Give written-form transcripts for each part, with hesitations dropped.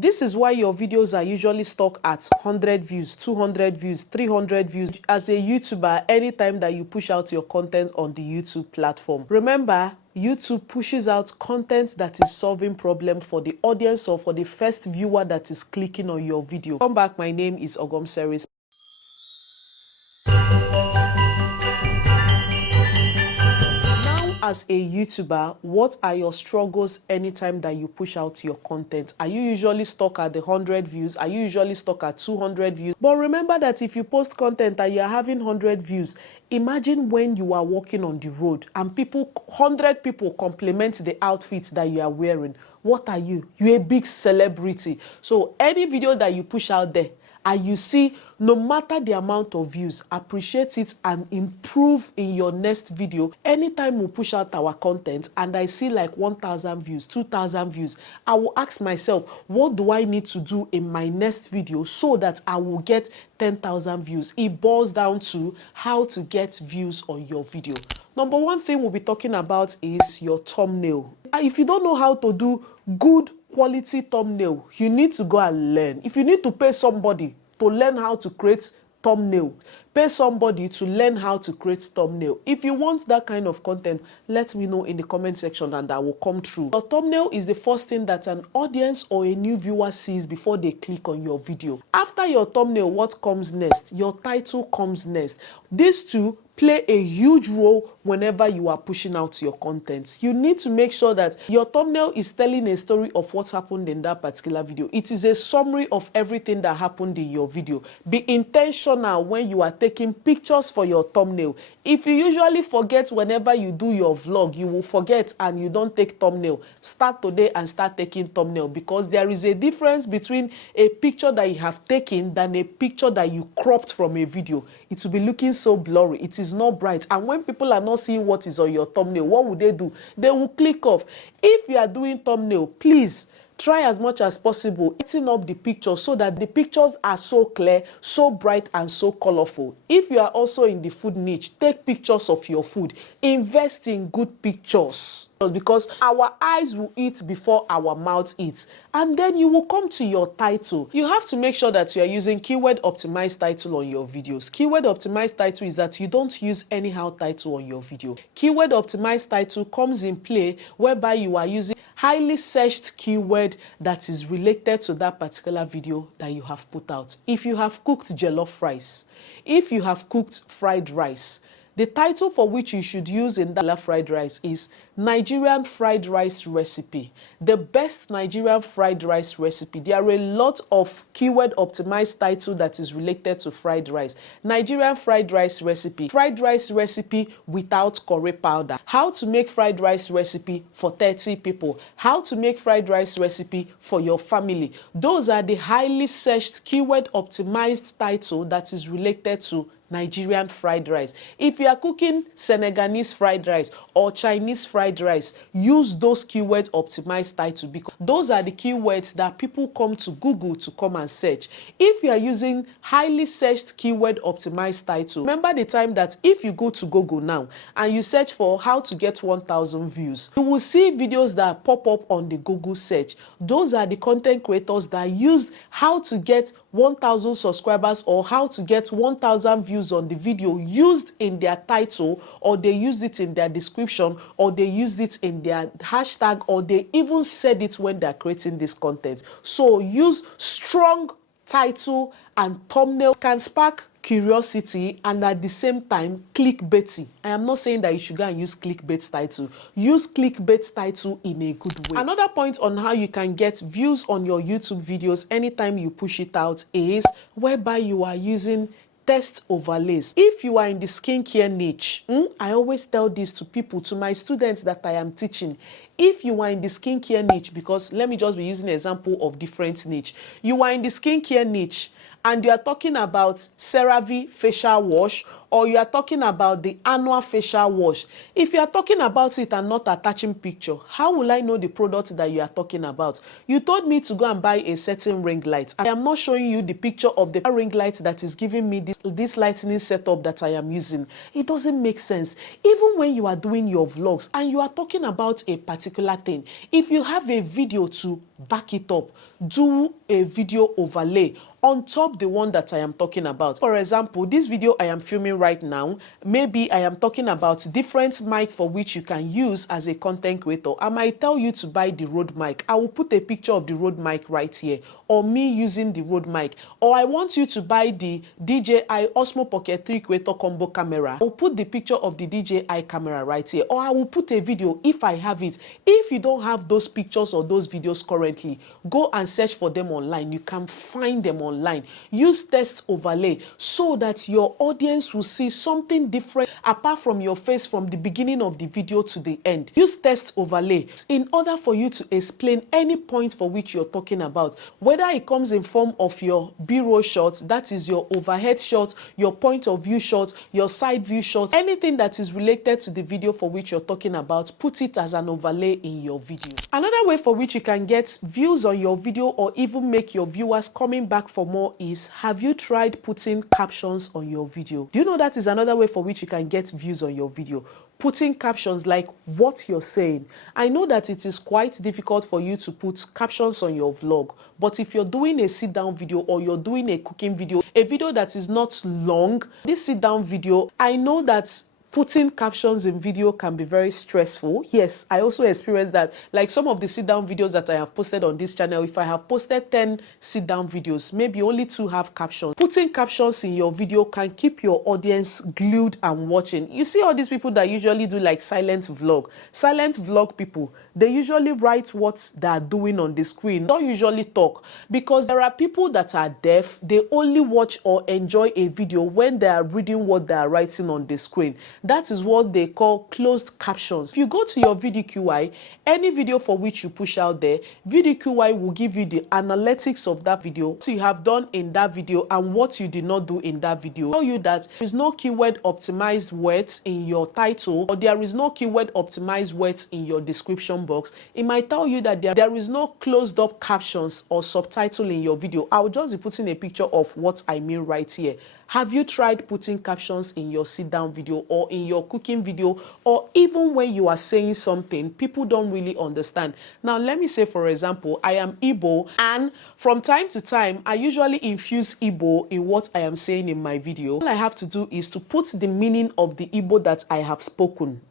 This is why your videos are usually stuck at 100 views, 200 views, 300 views. As a YouTuber, anytime that you push out your content on the YouTube platform, remember, YouTube pushes out content that is solving problem for the audience or for the first viewer that is clicking on your video. Come back, my name is OGOM'S. As a YouTuber, what are your struggles anytime that you push out your content? Are you usually stuck at the 100 views? Are you usually stuck at 200 views? But remember that if you post content and you're having 100 views, imagine when you are walking on the road and 100 people compliment the outfits that you are wearing. What are you? You're a big celebrity. So any video that you push out there, and you see, no matter the amount of views, appreciate it and improve in your next video. Anytime we push out our content and I see like 1,000 views, 2,000 views, I will ask myself, what do I need to do in my next video so that I will get 10,000 views? It boils down to how to get views on your video. Number one thing we'll be talking about is your thumbnail. If you don't know how to do good quality thumbnail, you need to go and learn. If you need to pay somebody to learn how to create thumbnail, pay somebody to learn how to create thumbnail. If you want that kind of content, let me know in the comment section and I will come through. Your thumbnail is the first thing that an audience or a new viewer sees before they click on your video. After your thumbnail, what comes next? Your title comes next. These two play a huge role whenever you are pushing out your content. You need to make sure that your thumbnail is telling a story of what happened in that particular video. It is a summary of everything that happened in your video. Be intentional when you are taking pictures for your thumbnail. If you usually forget whenever you do your vlog, you will forget and you don't take thumbnail. Start today and start taking thumbnail, because there is a difference between a picture that you have taken than a picture that you cropped from a video. It will be looking so blurry. It is not bright. And when people are not seeing what is on your thumbnail, what would they do? They will click off. If you are doing thumbnail, please try as much as possible lighting up the pictures so that the pictures are so clear, so bright, and so colorful. If you are also in the food niche, take pictures of your food. Invest in good pictures, because our eyes will eat before our mouth eats. And then you will come to your title. You have to make sure that you are using keyword optimized title on your videos. Keyword optimized title is that you don't use anyhow title on your video. Keyword optimized title comes in play whereby you are using highly searched keyword that is related to that particular video that you have put out. If you have cooked jollof rice, if you have cooked fried rice, the title for which you should use in that fried rice is Nigerian fried rice recipe. The best Nigerian fried rice recipe. There are a lot of keyword optimized title that is related to fried rice. Nigerian fried rice recipe. Fried rice recipe without curry powder. How to make fried rice recipe for 30 people. How to make fried rice recipe for your family. Those are the highly searched keyword optimized title that is related to Nigerian fried rice. If you are cooking Senegalese fried rice or Chinese fried rice, use those keyword optimized titles, because those are the keywords that people come to Google to come and search. If you are using highly searched keyword optimized title, remember the time that if you go to Google now and you search for how to get 1,000 views, you will see videos that pop up on the Google search. Those are the content creators that used how to get 1,000 subscribers or how to get 1,000 views on the video used in their title, or they used it in their description, or they used it in their hashtag, or they even said it when they're creating this content. So use strong title and thumbnail can spark curiosity and at the same time clickbaity. I am not saying that you should go and use clickbait title. Use clickbait title in a good way. Another point on how you can get views on your YouTube videos anytime you push it out is whereby you are using test overlays. If you are in the skincare niche, I always tell this to people, to my students that I am teaching. If you are in the skincare niche, because let me just be using an example of different niche. You are in the skincare niche and you are talking about CeraVe facial wash, or you are talking about the annual facial wash. If you are talking about it and not attaching picture, how will I know the product that you are talking about? You told me to go and buy a certain ring light. I am not showing you the picture of the ring light that is giving me this lightning setup that I am using. It doesn't make sense. Even when you are doing your vlogs and you are talking about a particular thing, if you have a video to back it up, do a video overlay on top the one that I am talking about. For example, this video I am filming right now, maybe I am talking about different mic for which you can use as a content creator. I might tell you to buy the Rode mic. I will put a picture of the Rode mic right here, or me using the Rode mic. Or I want you to buy the DJI Osmo Pocket 3 Creator Combo camera. I will put the picture of the DJI camera right here. Or I will put a video if I have it. If you don't have those pictures or those videos currently, go and search for them online. You can find them online. Use text overlay so that your audience will see something different apart from your face from the beginning of the video to the end. Use text overlay in order for you to explain any point for which you're talking about, whether it comes in form of your B-roll shots, that is your overhead shot, your point of view shot, your side view shot, anything that is related to the video for which you're talking about, put it as an overlay in your video. Another way for which you can get views on your video or even make your viewers coming back for more is, have you tried putting captions on your video? Do you know that is another way for which you can get views on your video? Putting captions like what you're saying. I know that it is quite difficult for you to put captions on your vlog, but if you're doing a sit-down video or you're doing a cooking video, a video that is not long, this sit-down video, I know that putting captions in video can be very stressful. Yes, I also experienced that. Like some of the sit-down videos that I have posted on this channel, if I have posted 10 sit-down videos, maybe only 2 have captions. Putting captions in your video can keep your audience glued and watching. You see all these people that usually do like silent vlog. Silent vlog people, they usually write what they are doing on the screen. Don't usually talk, because there are people that are deaf. They only watch or enjoy a video when they are reading what they are writing on the screen. That is what they call closed captions. If you go to your VDQI, any video for which you push out there, VDQI will give you the analytics of that video, what you have done in that video and what you did not do in that video. Tell you that there is no keyword optimized words in your title, or there is no keyword optimized words in your description box. It might tell you that there is no closed up captions or subtitle in your video. I will just be putting a picture of what I mean right here. Have you tried putting captions in your sit-down video or in your cooking video, or even when you are saying something people don't really understand? Now, let me say, for example, I am Igbo, and from time to time, I usually infuse Igbo in what I am saying in my video. All I have to do is to put the meaning of the Igbo that I have spoken,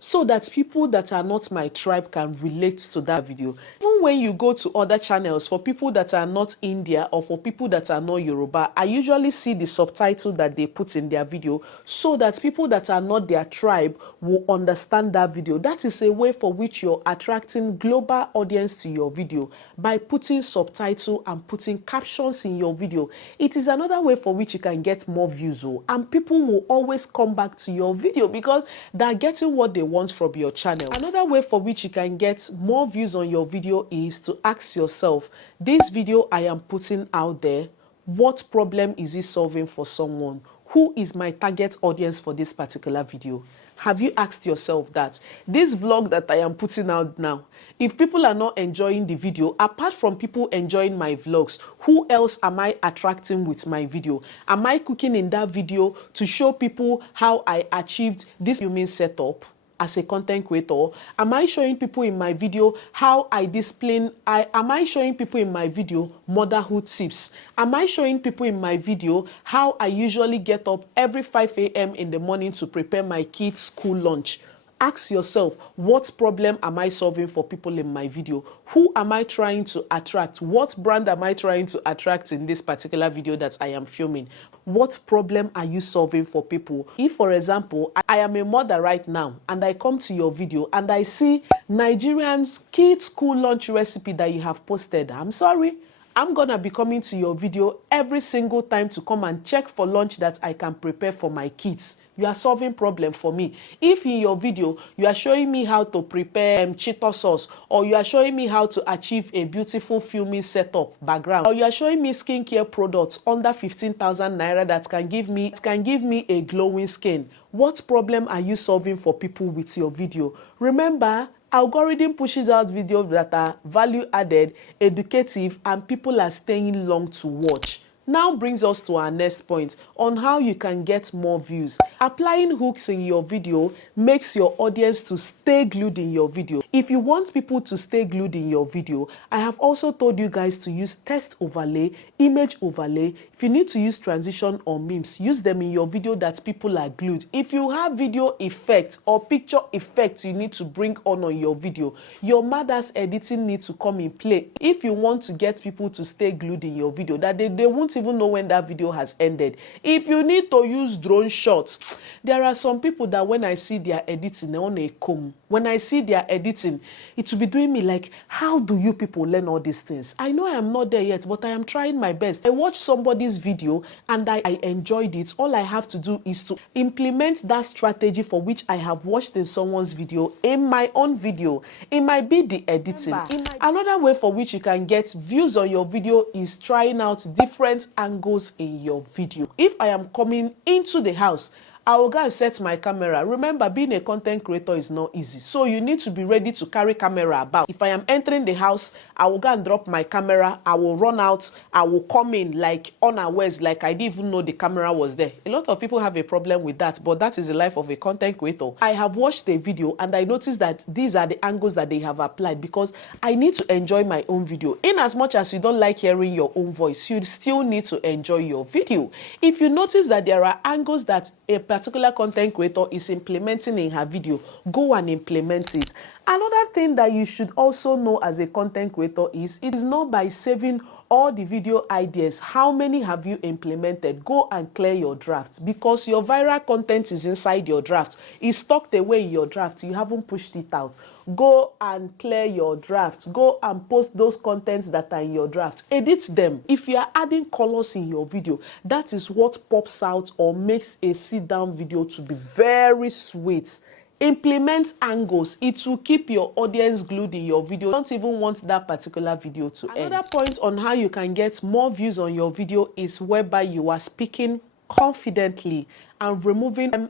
so that people that are not my tribe can relate to that video. Even when you go to other channels, for people that are not India or for people that are not Yoruba, I usually see the subtitle that they put in their video so that people that are not their tribe will understand that video. That is a way for which you're attracting global audience to your video by putting subtitle and putting captions in your video. It is another way for which you can get more views, and people will always come back to your video because they're getting what they want from your channel. Another way for which you can get more views on your video is to ask yourself, this video I am putting out there, what problem is it solving for someone? Who is my target audience for this particular video? Have you asked yourself that? This vlog that I am putting out now, if people are not enjoying the video, apart from people enjoying my vlogs, who else am I attracting with my video? Am I cooking in that video to show people how I achieved this human setup as a content creator? Am I showing people in my video how I discipline? Am I showing people in my video motherhood tips? Am I showing people in my video how I usually get up every 5 a.m. in the morning to prepare my kids' school lunch? Ask yourself, what problem am I solving for people in my video? Who am I trying to attract? What brand am I trying to attract in this particular video that I am filming? What problem are you solving for people? If, for example, I am a mother right now and I come to your video and I see Nigerian's kids' school lunch recipe that you have posted, I'm sorry, I'm gonna be coming to your video every single time to come and check for lunch that I can prepare for my kids. you are solving problem for me. If in your video you are showing me how to prepare cheeto sauce, or you are showing me how to achieve a beautiful filming setup background, or you are showing me skincare products under 15,000 naira that can give me a glowing skin, what problem are you solving for people with your video? Remember, algorithm pushes out videos that are value added, educative, and people are staying long to watch. Now brings us to our next point on how you can get more views. Applying hooks in your video makes your audience to stay glued in your video. If you want people to stay glued in your video, I have also told you guys to use text overlay, image overlay. If you need to use transition or memes, use them in your video that people are glued. If you have video effects or picture effects you need to bring on your video, your mother's editing needs to come in play. If you want to get people to stay glued in your video, that they won't even know when that video has ended. If you need to use drone shots, there are some people that when I see their editing, they on a comb. When I see their editing, it will be doing me like, how do you people learn all these things? I know I am not there yet, but I am trying my best. I watched somebody's video and I enjoyed it. All I have to do is to implement that strategy for which I have watched in someone's video in my own video. It might be the editing. Another way for which you can get views on your video is trying out different angles in your video. If I am coming into the house, I will go and set my camera. Remember, being a content creator is not easy. So you need to be ready to carry camera about. If I am entering the house, I will go and drop my camera. I will run out. I will come in like unawares, like I didn't even know the camera was there. A lot of people have a problem with that, but that is the life of a content creator. I have watched a video and I noticed that these are the angles that they have applied because I need to enjoy my own video. In as much as you don't like hearing your own voice, you still need to enjoy your video. If you notice that there are angles that a particular content creator is implementing in her video, go and implement it. Another thing that you should also know as a content creator is it is not by saving all the video ideas. How many have you implemented? Go and clear your drafts because your viral content is inside your drafts. It's tucked away in your drafts. You haven't pushed it out. Go and clear your drafts. Go and post those contents that are in your draft. Edit them. If you are adding colors in your video, that is what pops out or makes a sit-down video to be very sweet. Implement angles. It will keep your audience glued in your video. You don't even want that particular video to end. Another point on how you can get more views on your video is whereby you are speaking confidently and removing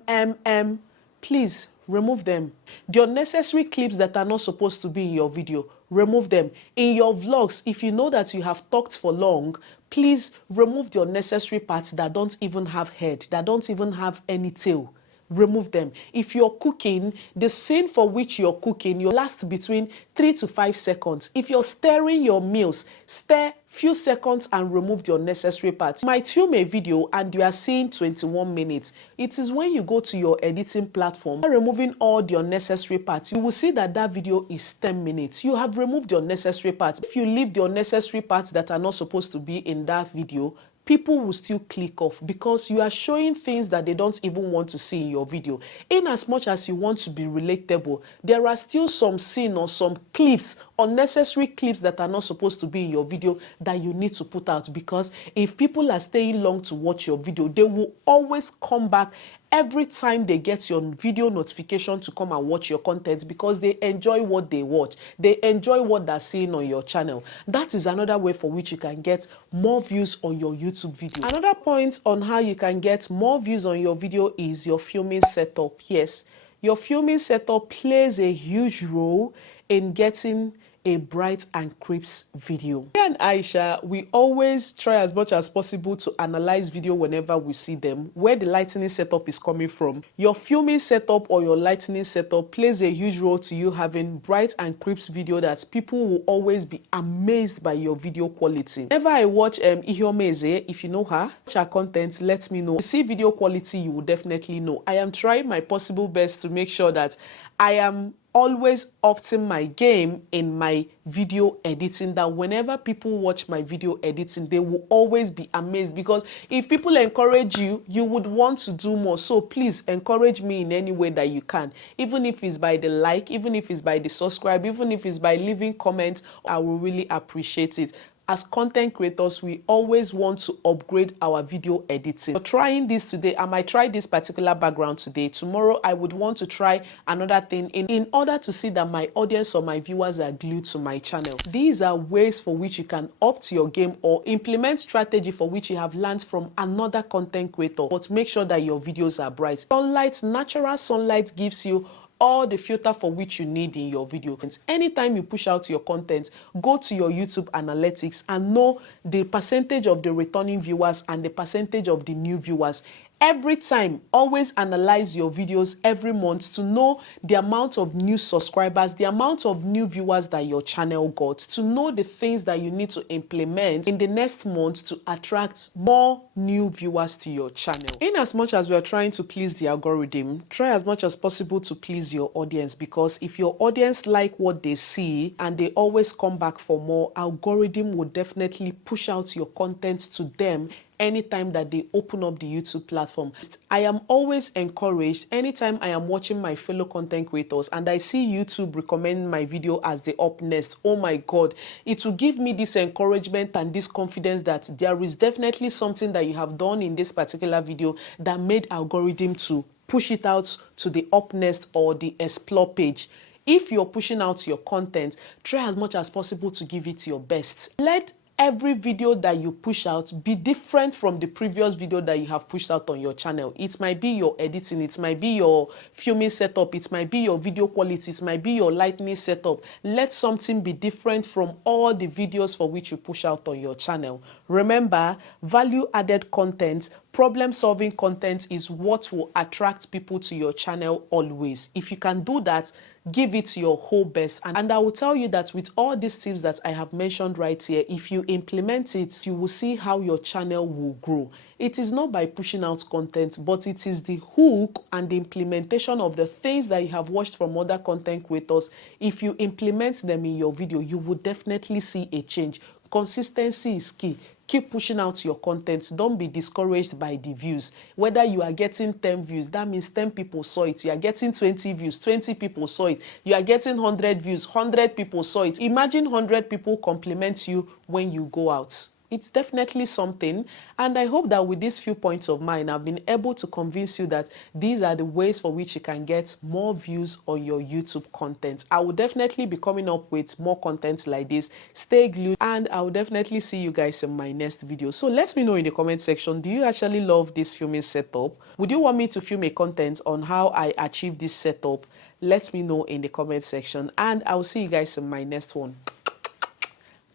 please remove them. The unnecessary clips that are not supposed to be in your video, remove them. In your vlogs, if you know that you have talked for long, please remove the unnecessary parts that don't even have head, that don't even have any tail. Remove them. If you're cooking, the scene for which you're cooking, you last between 3 to 5 seconds. If you're stirring your meals, stir few seconds and remove the unnecessary parts. You might film a video and you are seeing 21 minutes. It is when you go to your editing platform, removing all the unnecessary parts, you will see that that video is 10 minutes. You have removed the unnecessary parts. If you leave the unnecessary parts that are not supposed to be in that video, people will still click off because you are showing things that they don't even want to see in your video. In as much as you want to be relatable, there are still some scene or some clips, unnecessary clips that are not supposed to be in your video that you need to put out, because if people are staying long to watch your video, they will always come back every time they get your video notification to come and watch your content because they enjoy what they watch. They enjoy what they're seeing on your channel. That is another way for which you can get more views on your YouTube video. Another point on how you can get more views on your video is your filming setup. Yes, your filming setup plays a huge role in getting a bright and crisp video. Me and Aisha, we always try as much as possible to analyze video whenever we see them, where the lighting setup is coming from. Your filming setup or your lighting setup plays a huge role to you having bright and crisp video that people will always be amazed by your video quality. Whenever I watch OGOM'S, if you know her, watch her content, let me know. If you see video quality, you will definitely know. I am trying my possible best to make sure that I am always upping my game in my video editing, that whenever people watch my video editing, they will always be amazed, because if people encourage you, you would want to do more. So please encourage me in any way that you can, even if it's by the like, even if it's by the subscribe, even if it's by leaving comments. I will really appreciate it. as content creators, we always want to upgrade our video editing. For trying this today, I might try this particular background today. Tomorrow, I would want to try another thing in order to see that my audience or my viewers are glued to my channel. These are ways for which you can up to your game or implement strategy for which you have learned from another content creator, but make sure that your videos are bright. Sunlight, natural sunlight gives you all the filter for which you need in your video. And anytime you push out your content, go to your YouTube analytics and know the percentage of the returning viewers and the percentage of the new viewers. Every time, always analyze your videos every month to know the amount of new subscribers, the amount of new viewers that your channel got, to know the things that you need to implement in the next month to attract more new viewers to your channel. In as much as we are trying to please the algorithm, try as much as possible to please your audience, because if your audience like what they see and they always come back for more, algorithm will definitely push out your content to them anytime that they open up the YouTube platform. I am always encouraged anytime I am watching my fellow content creators and I see YouTube recommend my video as the up next. Oh my God, it will give me this encouragement and this confidence that there is definitely something that you have done in this particular video that made algorithm to push it out to the up next or the explore page. If you're pushing out your content, try as much as possible to give it your best. Let every video that you push out be different from the previous video that you have pushed out on your channel. It might be your editing, it might be your filming setup, it might be your video quality, it might be your lighting setup. Let something be different from all the videos for which you push out on your channel. Remember, value-added content, problem-solving content is what will attract people to your channel always. If you can do that, give it your whole best. And I will tell you that with all these tips that I have mentioned right here, if you implement it, you will see how your channel will grow. It is not by pushing out content, but it is the hook and the implementation of the things that you have watched from other content creators. If you implement them in your video, you will definitely see a change. Consistency is key. Keep pushing out your content. Don't be discouraged by the views. Whether you are getting 10 views, that means 10 people saw it. You are getting 20 views, 20 people saw it. You are getting 100 views, 100 people saw it. Imagine 100 people compliment you when you go out. It's definitely something, and I hope that with these few points of mine, I've been able to convince you that these are the ways for which you can get more views on your YouTube content. I will definitely be coming up with more content like this. Stay glued, and I will definitely see you guys in my next video. So let me know in the comment section, do you actually love this filming setup? Would you want me to film a content on how I achieve this setup? Let me know in the comment section, and I will see you guys in my next one.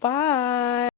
Bye.